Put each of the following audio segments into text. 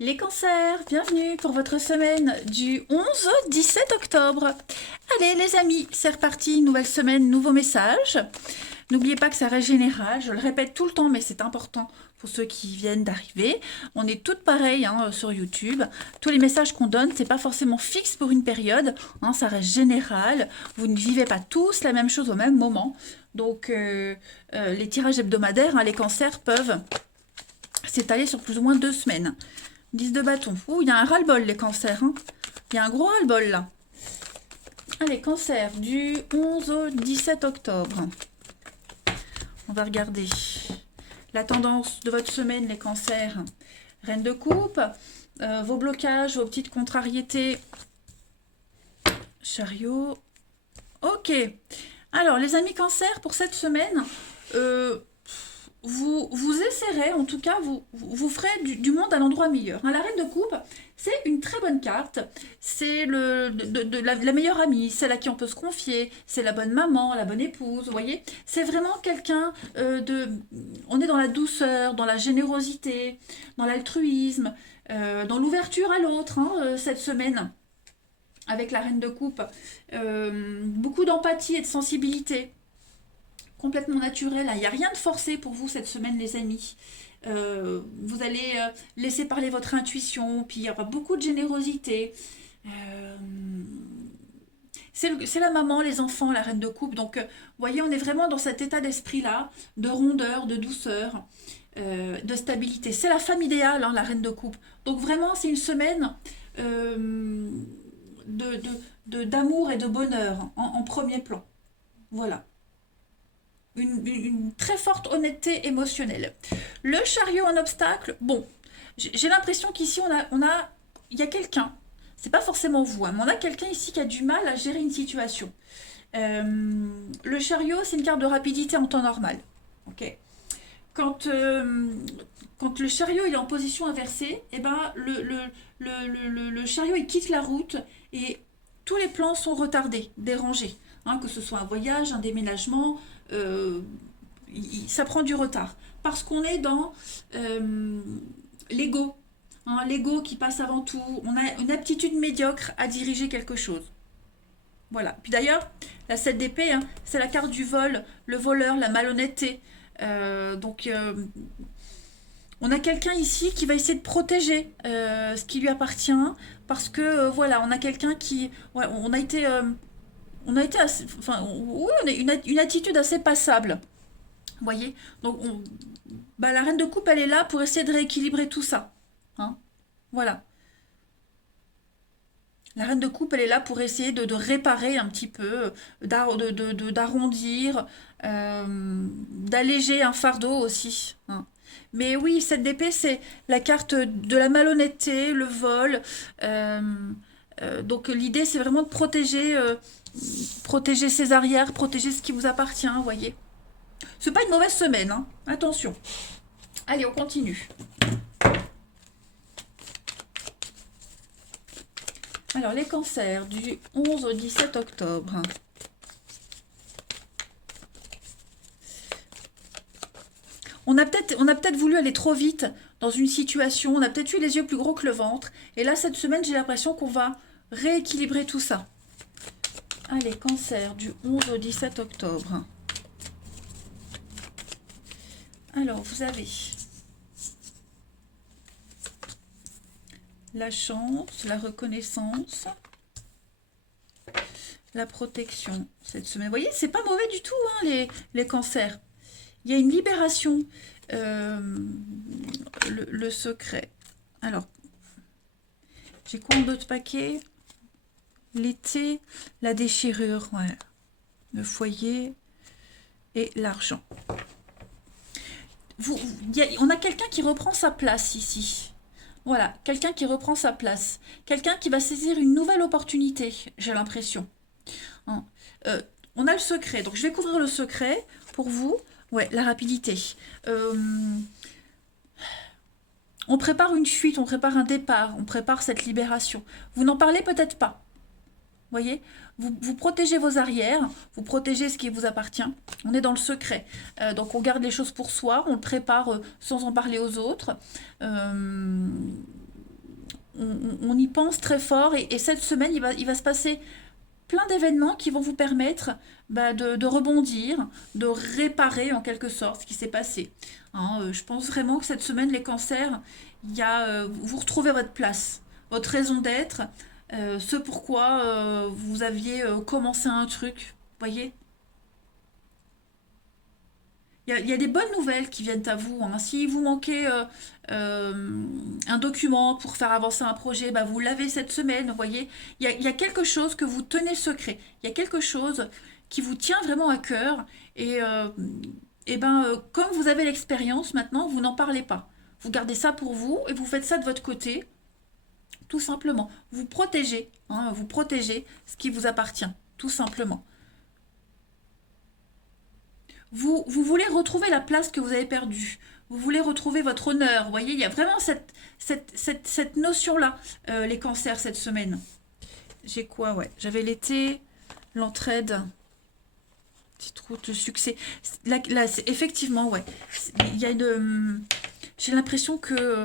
Les cancers, bienvenue pour votre semaine du 11 au 17 octobre. Allez les amis, c'est reparti, nouvelle semaine, nouveau message. N'oubliez pas que ça reste général, je le répète tout le temps, mais c'est important pour ceux qui viennent d'arriver. On est toutes pareilles sur YouTube. Tous les messages qu'on donne, c'est pas forcément fixe pour une période, ça reste général. Vous ne vivez pas tous la même chose au même moment. Donc les tirages hebdomadaires, les cancers peuvent s'étaler sur plus ou moins 2 semaines. 10 de bâton. Ouh, il y a un ras-le-bol, les cancers. Il y a un gros ras-le-bol, là. Allez, cancer, du 11 au 17 octobre. On va regarder la tendance de votre semaine, les cancers. Reine de coupe, vos blocages, vos petites contrariétés. Chariot. Ok. Alors, les amis cancers, pour cette semaine, vous essaierez, en tout cas, vous ferez du monde un endroit meilleur. La reine de coupe, c'est une très bonne carte. C'est la meilleure amie, celle à qui on peut se confier. C'est la bonne maman, la bonne épouse, vous voyez. C'est vraiment quelqu'un de... On est dans la douceur, dans la générosité, dans l'altruisme, dans l'ouverture à l'autre, cette semaine. Avec la reine de coupe. Beaucoup d'empathie et de sensibilité complètement naturel. Il n'y a rien de forcé pour vous cette semaine, les amis. Vous allez laisser parler votre intuition, puis il y aura beaucoup de générosité. Euh, c'est la maman, les enfants, la reine de coupe. Donc, vous voyez, on est vraiment dans cet état d'esprit-là, de rondeur, de douceur, de stabilité. C'est la femme idéale, la reine de coupe. Donc, vraiment, c'est une semaine d'amour et de bonheur en premier plan. Voilà. Une très forte honnêteté émotionnelle. Le chariot en obstacle, bon, j'ai l'impression qu'ici il y a quelqu'un, c'est pas forcément vous, mais on a quelqu'un ici qui a du mal à gérer une situation. Le chariot, c'est une carte de rapidité en temps normal. Ok. Quand, euh, quand le chariot il est en position inversée, eh ben, le chariot il quitte la route et tous les plans sont retardés, dérangés. Que ce soit un voyage, un déménagement, euh, ça prend du retard. Parce qu'on est dans l'ego. L'ego qui passe avant tout. On a une aptitude médiocre à diriger quelque chose. Voilà. Puis d'ailleurs, la 7 d'épée, c'est la carte du vol, le voleur, la malhonnêteté. On a quelqu'un ici qui va essayer de protéger ce qui lui appartient parce que voilà, on a quelqu'un qui, ouais, on a été enfin, oui, on a une attitude assez passable. Vous voyez. Donc, la reine de coupe, elle est là pour essayer de rééquilibrer tout ça. Hein. Voilà. La reine de coupe, elle est là pour essayer de réparer un petit peu, d'arrondir, d'alléger un fardeau aussi. Mais oui, cette d'épée, c'est la carte de la malhonnêteté, le vol. euh, donc l'idée, c'est vraiment de protéger ses arrières, protéger ce qui vous appartient, vous voyez. C'est pas une mauvaise semaine, attention. Allez, on continue. Alors, les cancers du 11 au 17 octobre. On a peut-être voulu aller trop vite dans une situation, on a peut-être eu les yeux plus gros que le ventre. Et là, cette semaine, j'ai l'impression qu'on va rééquilibrer tout ça. Allez, cancer du 11 au 17 octobre. Alors, vous avez la chance, la reconnaissance, la protection cette semaine. Vous voyez, c'est pas mauvais du tout, les cancers. Il y a une libération. Le secret. Alors, j'ai quoi en d'autres paquets? L'été, la déchirure, ouais. Le foyer et l'argent. On a quelqu'un qui reprend sa place ici. Voilà, quelqu'un qui reprend sa place. Quelqu'un qui va saisir une nouvelle opportunité, j'ai l'impression. Hein. On a le secret, donc je vais couvrir le secret pour vous. Ouais, la rapidité. On prépare une fuite, on prépare un départ, on prépare cette libération. Vous n'en parlez peut-être pas. Voyez, vous protégez vos arrières, vous protégez ce qui vous appartient. On est dans le secret. Donc on garde les choses pour soi, on le prépare sans en parler aux autres. on y pense très fort et cette semaine, il va se passer plein d'événements qui vont vous permettre de rebondir, de réparer en quelque sorte ce qui s'est passé. Hein, je pense vraiment que cette semaine, les cancers, vous retrouvez votre place, votre raison d'être, ce pourquoi vous aviez commencé un truc, voyez. Il y a des bonnes nouvelles qui viennent à vous. Hein. Si vous manquez un document pour faire avancer un projet, vous l'avez cette semaine, vous voyez. Il y a quelque chose que vous tenez secret. Il y a quelque chose qui vous tient vraiment à cœur. Comme vous avez l'expérience maintenant, vous n'en parlez pas. Vous gardez ça pour vous et vous faites ça de votre côté, tout simplement. Vous protégez, hein, vous protégez ce qui vous appartient, tout simplement. Vous voulez retrouver la place que vous avez perdue. Vous voulez retrouver votre honneur. Vous voyez, il y a vraiment cette notion-là, les cancers, cette semaine. J'ai quoi, ouais. J'avais l'été, l'entraide, petite route, le succès. Là, effectivement, ouais. Il y a une... J'ai l'impression que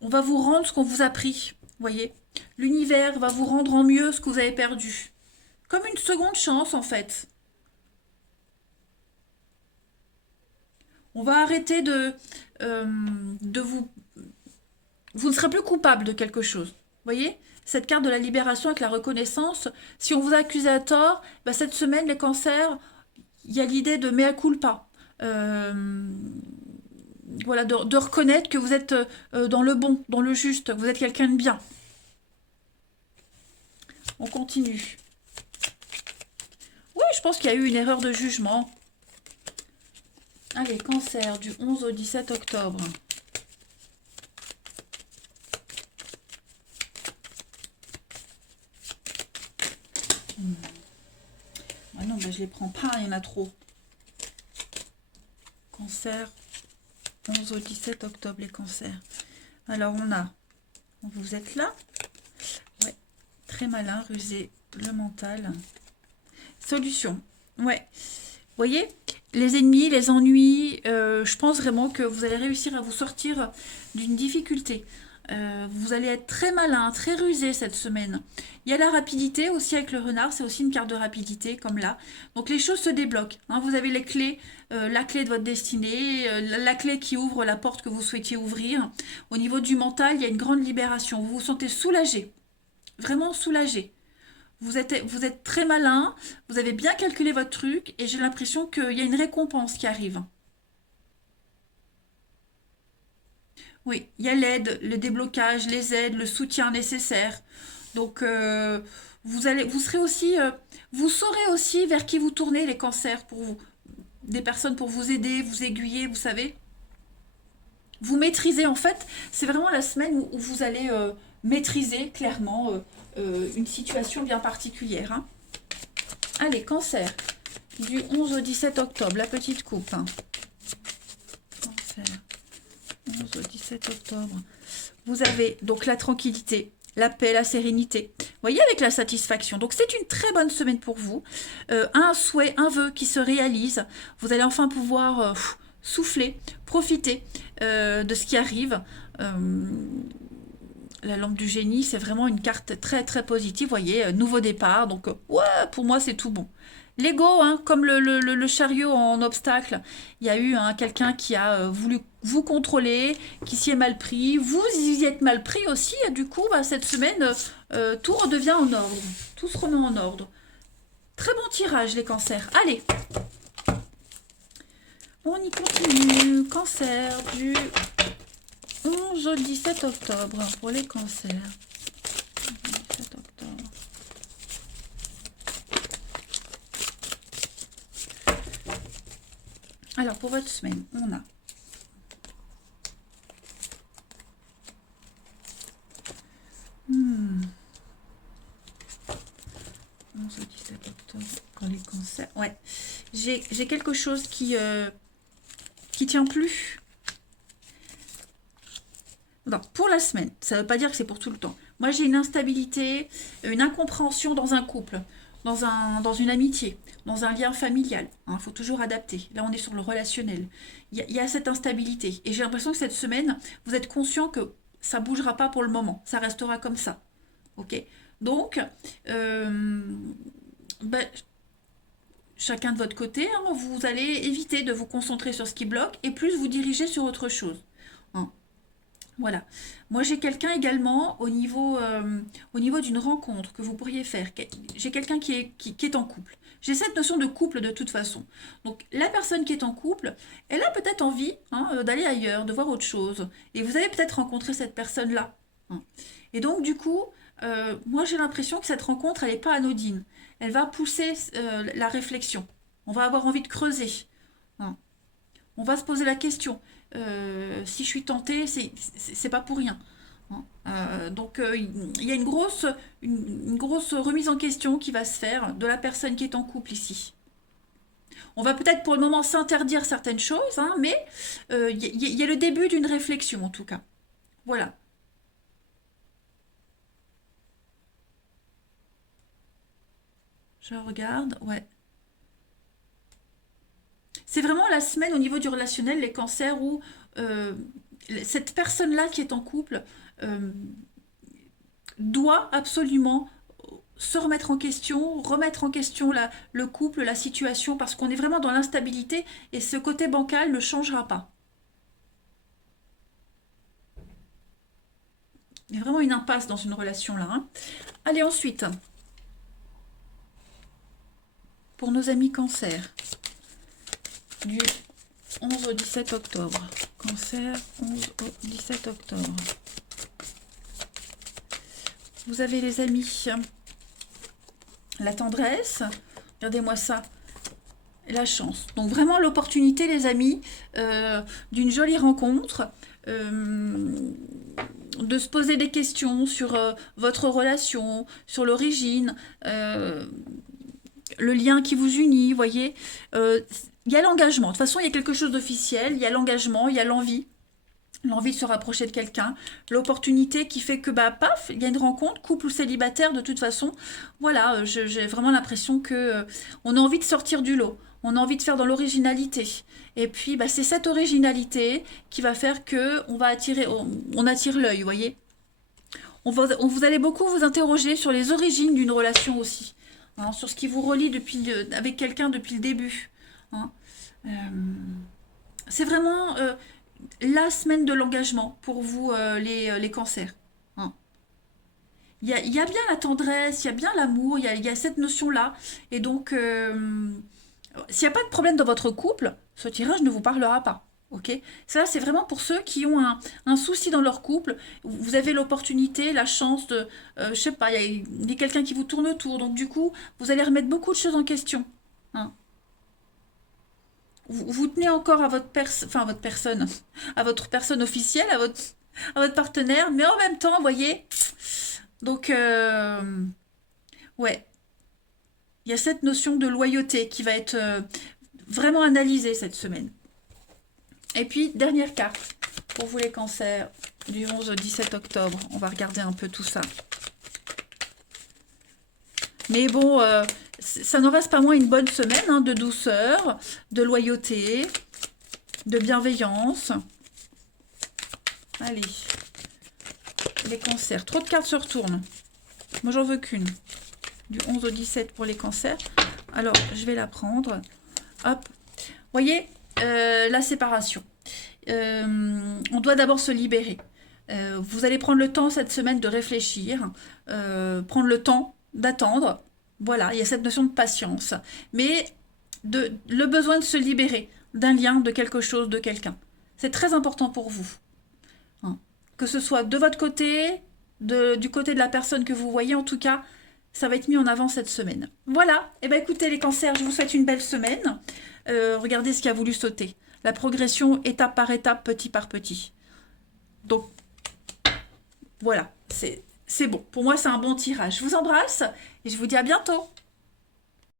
on va vous rendre ce qu'on vous a pris. Vous voyez, l'univers va vous rendre en mieux ce que vous avez perdu. Comme une seconde chance, en fait. On va arrêter de vous... Vous ne serez plus coupable de quelque chose. Vous voyez? Cette carte de la libération avec la reconnaissance, si on vous accuse à tort, cette semaine, les cancers, il y a l'idée de mea culpa. Voilà, de reconnaître que vous êtes dans le bon, dans le juste, que vous êtes quelqu'un de bien. On continue. Oui, je pense qu'il y a eu une erreur de jugement. Allez, cancer, du 11 au 17 octobre. Ah non, je les prends pas, il y en a trop. Cancer, 11 au 17 octobre, les cancers. Alors, vous êtes là. Ouais, très malin, rusé, le mental. Solution. Ouais. Vous voyez, les ennemis, les ennuis, je pense vraiment que vous allez réussir à vous sortir d'une difficulté. Vous allez être très malin, très rusé cette semaine. Il y a la rapidité aussi avec le renard, c'est aussi une carte de rapidité comme là. Donc les choses se débloquent. Hein. Vous avez les clés, la clé de votre destinée, la clé qui ouvre la porte que vous souhaitiez ouvrir. Au niveau du mental, il y a une grande libération. Vous vous sentez soulagé, vraiment soulagé. Vous êtes très malin, vous avez bien calculé votre truc et j'ai l'impression qu'il y a une récompense qui arrive. Oui, il y a l'aide, le déblocage, les aides, le soutien nécessaire. Donc, vous serez aussi, vous saurez aussi vers qui vous tournez les cancers pour vous. Des personnes pour vous aider, vous aiguiller, vous savez. Vous maîtrisez, en fait, c'est vraiment la semaine où vous allez maîtriser clairement une situation bien particulière. Hein. Allez, cancer, du 11 au 17 octobre, la petite coupe. Hein. Cancer, 11 au 17 octobre. Vous avez donc la tranquillité, la paix, la sérénité. Vous voyez, avec la satisfaction. Donc, c'est une très bonne semaine pour vous. Un souhait, un vœu qui se réalise. Vous allez enfin pouvoir souffler, profiter de ce qui arrive. La lampe du génie, c'est vraiment une carte très très positive. Vous voyez, nouveau départ. Donc, ouais, pour moi, c'est tout bon. L'ego, hein, comme le chariot en obstacle, il y a eu quelqu'un qui a voulu vous contrôler, qui s'y est mal pris. Vous y êtes mal pris aussi. Et du coup, cette semaine, tout redevient en ordre. Tout se remet en ordre. Très bon tirage, les cancers. Allez, on y continue. Cancer du 11 au 17 octobre pour les cancers. 17 octobre. Alors, pour votre semaine, on a 11 au 17 octobre pour les cancers. Ouais, j'ai quelque chose qui tient plus. Non, pour la semaine, ça ne veut pas dire que c'est pour tout le temps. Moi, j'ai une instabilité, une incompréhension dans un couple. dans une amitié, dans un lien familial. Il faut toujours adapter. Là, on est sur le relationnel. Il y a cette instabilité. Et j'ai l'impression que cette semaine, vous êtes conscient que ça ne bougera pas pour le moment. Ça restera comme ça. Ok. Donc, ben, chacun de votre côté, hein, vous allez éviter de vous concentrer sur ce qui bloque et plus vous diriger sur autre chose. Hein. Voilà. Moi, j'ai quelqu'un également au niveau d'une rencontre que vous pourriez faire. J'ai quelqu'un qui est en couple. J'ai cette notion de couple de toute façon. Donc, la personne qui est en couple, elle a peut-être envie d'aller ailleurs, de voir autre chose. Et vous allez peut-être rencontrer cette personne-là. Hein. Et donc, du coup, moi, j'ai l'impression que cette rencontre, elle n'est pas anodine. Elle va pousser la réflexion. On va avoir envie de creuser. Hein. On va se poser la question. Si je suis tentée, c'est pas pour rien. Hein. Donc il y a une grosse remise en question qui va se faire de la personne qui est en couple ici. On va peut-être pour le moment s'interdire certaines choses, hein, mais il y a le début d'une réflexion en tout cas. Voilà. Je regarde, ouais. C'est vraiment la semaine au niveau du relationnel, les cancers, où euh, cette personne-là qui est en couple euh, doit absolument se remettre en question le couple, la situation, parce qu'on est vraiment dans l'instabilité et ce côté bancal ne changera pas. Il y a vraiment une impasse dans une relation là. Hein. Allez, ensuite, pour nos amis cancer, du 11 au 17 octobre. Cancer, 11 au 17 octobre. Vous avez les amis, la tendresse, regardez-moi ça, la chance. Donc vraiment l'opportunité, les amis, d'une jolie rencontre, de se poser des questions sur votre relation, sur l'origine, le lien qui vous unit, vous voyez. Il y a l'engagement. De toute façon, il y a quelque chose d'officiel, il y a l'engagement, il y a l'envie de se rapprocher de quelqu'un, l'opportunité qui fait que, bah, paf, il y a une rencontre, couple ou célibataire, de toute façon, voilà, j'ai vraiment l'impression que on a envie de sortir du lot, on a envie de faire dans l'originalité. Et puis, bah, c'est cette originalité qui va faire que on va attirer, on attire l'œil, vous voyez. Vous allez beaucoup vous interroger sur les origines d'une relation aussi, hein, sur ce qui vous relie avec quelqu'un depuis le début. Hein. Euh, c'est vraiment la semaine de l'engagement pour vous, les cancers. Hein. Il y a bien la tendresse, il y a bien l'amour, il y a cette notion-là. Et donc, s'il n'y a pas de problème dans votre couple, ce tirage ne vous parlera pas. Ok. Ça, c'est vraiment pour ceux qui ont un souci dans leur couple. Vous avez l'opportunité, la chance de, je sais pas, il y a quelqu'un qui vous tourne autour. Donc, du coup, vous allez remettre beaucoup de choses en question. Hein. Vous tenez encore à enfin, à votre personne, à votre personne officielle, à votre partenaire, mais en même temps, vous voyez, donc, ouais, il y a cette notion de loyauté qui va être vraiment analysée cette semaine. Et puis, dernière carte, pour vous les cancers, du 11 au 17 octobre, on va regarder un peu tout ça. Mais bon, ça n'en reste pas moins une bonne semaine, hein, de douceur, de loyauté, de bienveillance. Allez, les cancers. Trop de cartes se retournent. Moi, j'en veux qu'une. Du 11 au 17 pour les cancers. Alors, je vais la prendre. Hop. Vous voyez, la séparation. On doit d'abord se libérer. Vous allez prendre le temps cette semaine de réfléchir, prendre le temps d'attendre. Voilà, il y a cette notion de patience. Mais le besoin de se libérer d'un lien, de quelque chose, de quelqu'un. C'est très important pour vous. Hein. Que ce soit de votre côté, du côté de la personne que vous voyez, en tout cas, ça va être mis en avant cette semaine. Voilà, et bien écoutez les cancers, je vous souhaite une belle semaine. Regardez ce qui a voulu sauter. La progression étape par étape, petit par petit. Donc, voilà, c'est bon. Pour moi, c'est un bon tirage. Je vous embrasse et je vous dis à bientôt.